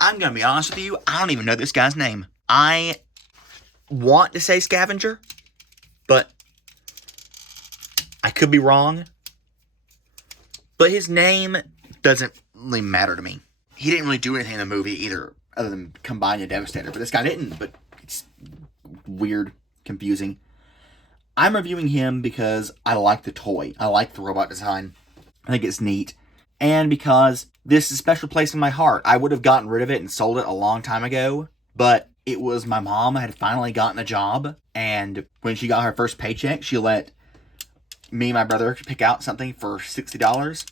I'm going to be honest with you, I don't even know this guy's name. I want to say Scavenger, but I could be wrong. But his name doesn't really matter to me. He didn't really do anything in the movie either, other than combine a Devastator. But this guy didn't, but it's weird, confusing. I'm reviewing him because I like the toy. I like the robot design. I think it's neat. And because this is a special place in my heart. I would have gotten rid of it and sold it a long time ago, but it was my mom had finally gotten a job, and when she got her first paycheck, she let me and my brother pick out something for $60,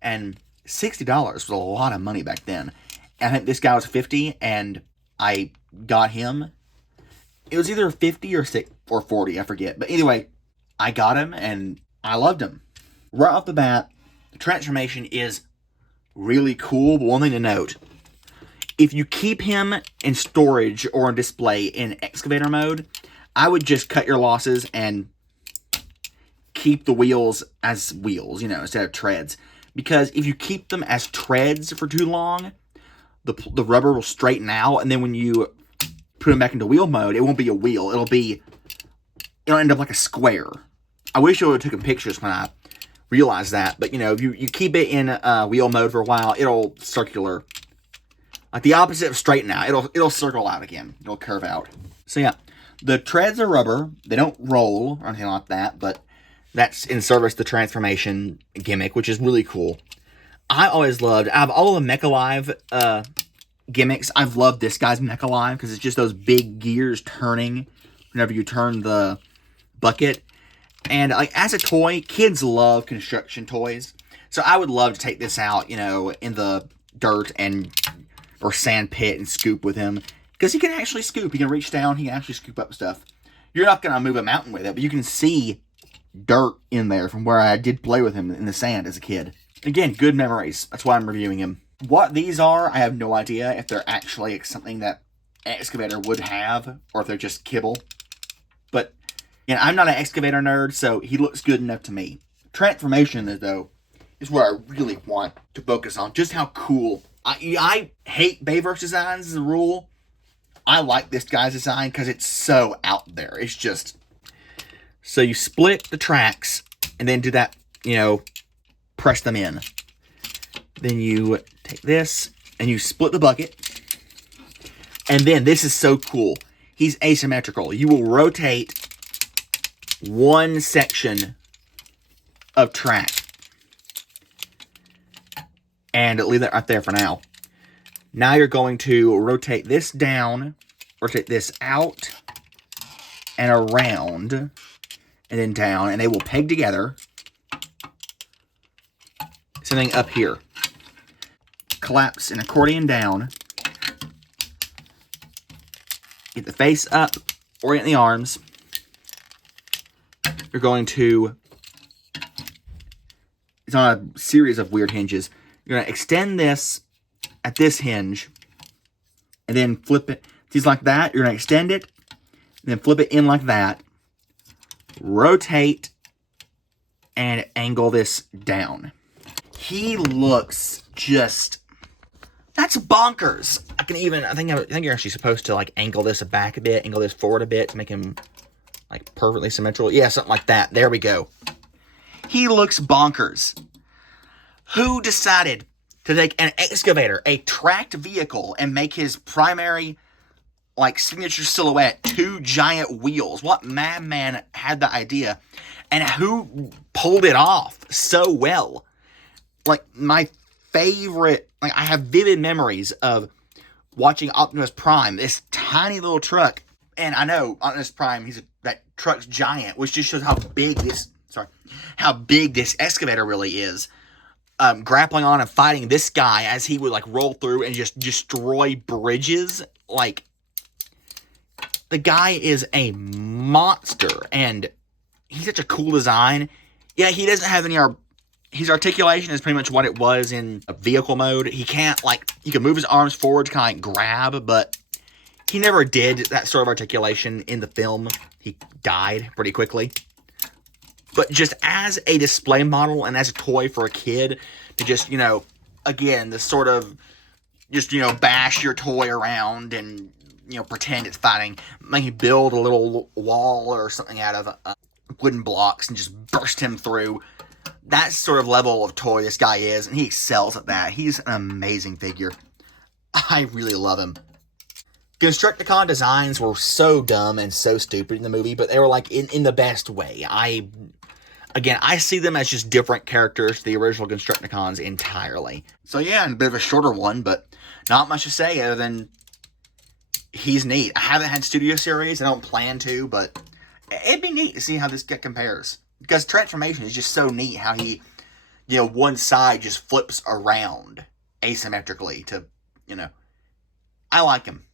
and $60 was a lot of money back then. And I think this guy was 50, and I got him. It was either 50 or 40, I forget. But anyway, I got him, and I loved him. Right off the bat, the transformation is really cool, but one thing to note, if you keep him in storage or on display in excavator mode, I would just cut your losses and keep the wheels as wheels, instead of treads. Because if you keep them as treads for too long, the rubber will straighten out, and then when you put them back into wheel mode, it won't be a wheel. It'll end up like a square. I wish I would have taken pictures when I realized that, but if you keep it in wheel mode for a while, it'll circular. Like the opposite of straighten out. It'll circle out again. It'll curve out. So yeah, the treads are rubber. They don't roll or anything like that, but that's in service the transformation gimmick, which is really cool. I always loved, out of all the Mecha Live gimmicks, I've loved this guy's Mecha Live because it's just those big gears turning whenever you turn the bucket. And like as a toy, kids love construction toys. So I would love to take this out, in the dirt or sand pit and scoop with him. Because he can actually scoop. He can reach down. He can actually scoop up stuff. You're not going to move a mountain with it, but you can see dirt in there from where I did play with him in the sand as a kid. Again, good memories. That's why I'm reviewing him. What these are, I have no idea if they're actually something that an excavator would have, or if they're just kibble. But, I'm not an excavator nerd, so he looks good enough to me. Transformation, though, is what I really want to focus on. Just how cool. I hate Bayverse designs as a rule. I like this guy's design because it's so out there. It's just... So you split the tracks, and then do that, press them in. Then you take this, and you split the bucket. And then, this is so cool. He's asymmetrical. You will rotate one section of track. And leave that right there for now. Now you're going to rotate this down, rotate this out, and around, and then down, and they will peg together. Something up here. Collapse an accordion down. Get the face up, orient the arms. You're going to... It's on a series of weird hinges. You're going to extend this at this hinge, and then flip it. Just like that. You're going to extend it, and then flip it in like that. Rotate, and angle this down. He looks just... That's bonkers. I think you're actually supposed to angle this back a bit, angle this forward a bit to make him perfectly symmetrical. Yeah, something like that. There we go. He looks bonkers. Who decided to take an excavator, a tracked vehicle, and make his primary signature silhouette 2 giant wheels? What madman had the idea? And who pulled it off so well? My favorite, I have vivid memories of watching Optimus Prime, this tiny little truck. And I know Optimus Prime, that truck's giant, which just shows how big this excavator really is. Grappling on and fighting this guy as he would roll through and just destroy bridges. The guy is a monster, and he's such a cool design. Yeah, he doesn't have any... His articulation is pretty much what it was in a vehicle mode. He can't, he can move his arms forward to kind of grab, but he never did that sort of articulation in the film. He died pretty quickly. But just as a display model and as a toy for a kid, to just, again, the sort of just, bash your toy around and, pretend it's fighting. Maybe build a little wall or something out of wooden blocks and just burst him through. That sort of level of toy this guy is, and he excels at that. He's an amazing figure. I really love him. Constructicon designs were so dumb and so stupid in the movie, but they were like in the best way. I see them as just different characters to the original Constructicons entirely. So yeah, a bit of a shorter one, but not much to say other than he's neat. I haven't had Studio Series, I don't plan to, but it'd be neat to see how this guy compares. Because transformation is just so neat how he, one side just flips around asymmetrically to, I like him.